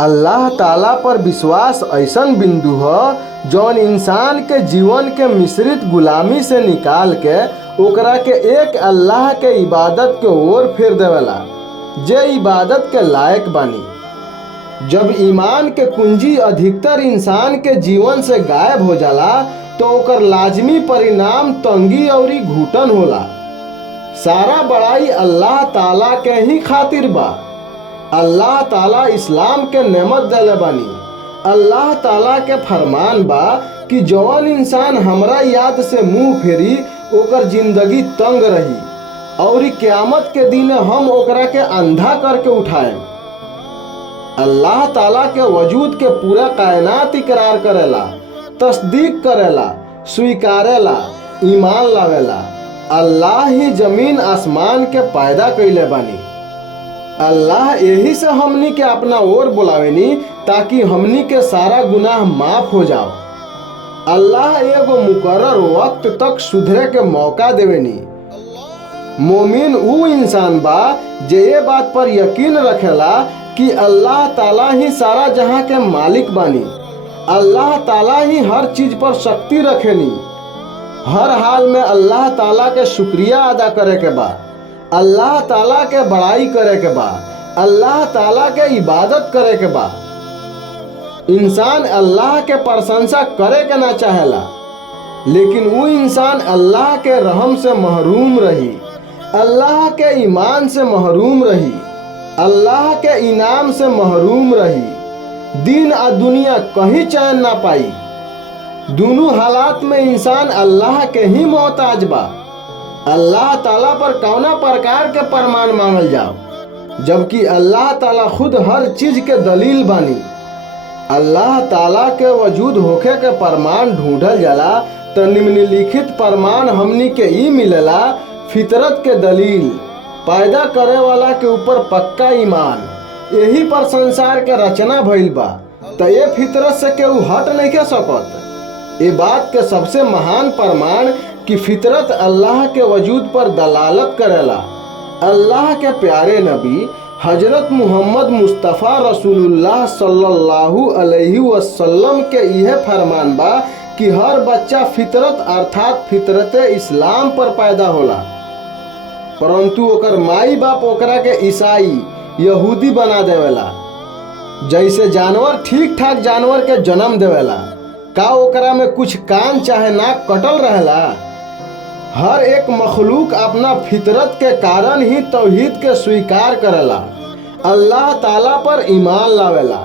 अल्लाह ताला पर विश्वास ऐसन बिंदु ह जौन इंसान के जीवन के मिश्रित गुलामी से निकाल के ओकरा के एक अल्लाह के इबादत के ओर फेर देवेला जे इबादत के लायक बानी। जब ईमान के कुंजी अधिकतर इंसान के जीवन से गायब हो जाला तो ओकर लाजमी परिणाम तंगी अउरी घुटन होला। सारा बड़ाई अल्लाह ताला के ही खातिर बा। अल्लाह ताला इस्लाम के नेमत देले बानी। अल्लाह ताला के फरमान बा कि जौन इंसान हमरा याद से मुंह फेरी ओकर जिंदगी तंग रही और क़यामत के दिन हम ओकरा के अंधा करके उठाएम। अल्लाह ताला के वजूद के पूरा कायनात इकरार करेला, तस्दीक करेला, स्वीकारेला, ईमान लावेला। अल्लाह ही जमीन आसमान के पैदा कइले बानी। अल्लाह यही से हमनी के अपना ओर बुलावेनी ताकि हमनी के सारा गुनाह माफ हो जाओ। अल्लाह एगो मुकर्रर वक्त तक सुधरे के मौका देवेनी। मोमिन ऊ इंसान बा जे ये बात पर यकीन रखेला कि अल्लाह ताला ही सारा जहां के मालिक बानी। अल्लाह ताला ही हर चीज पर शक्ति रखेनी। हर हाल में अल्लाह ताला के शुक्रिया अदा करे के बा, अल्लाह ताला के बड़ाई करे के बा, अल्लाह ताला के इबादत करे के बा। इंसान अल्लाह के प्रशंसा करे के ना चाहेला, लेकिन वो इंसान अल्लाह के रहम से महरूम रही, अल्लाह के ईमान से महरूम रही, अल्लाह के इनाम से महरूम रही। दीन आ दुनिया कहीं चैन ना पाई। दोनों हालात में इंसान अल्लाह के ही मोहताज बा। अल्लाह ताला पर कौना प्रकार के प्रमाण मांगल जाओ, जबकि अल्लाह ताला खुद हर चीज के दलील बानी। अल्लाह ताला के वजूद होखे के प्रमाण ढूंढल जाला तो निम्नलिखित प्रमाण हमनी के ई मिलेला। फितरत के दलील, पैदा करे वाला के ऊपर पक्का ईमान, यही पर संसार के रचना भइल बा। तो ये फितरत से केहू हट नहीं के सकत। ये बात के सबसे महान प्रमाण कि फितरत अल्लाह के वजूद पर दलालत करेला। अल्लाह के प्यारे नबी हजरत मोहम्मद मुस्तफ़ा रसूलुल्लाह सल्लल्लाहु अलैहि वसल्लम के यह फरमान बा कि हर बच्चा फितरत अर्थात फितरत इस्लाम पर पैदा होला, परंतु ओकर माई बाप ओकरा के ईसाई यहूदी बना देवेला। जैसे जानवर ठीक ठाक जानवर के जन्म देवेला, का ओकरा में कुछ कान चाहे नाक कटल रहेला? हर एक मखलूक अपना फितरत के कारण ही तौहीद के स्वीकार करेला, अल्लाह ताला पर ईमान लावेला।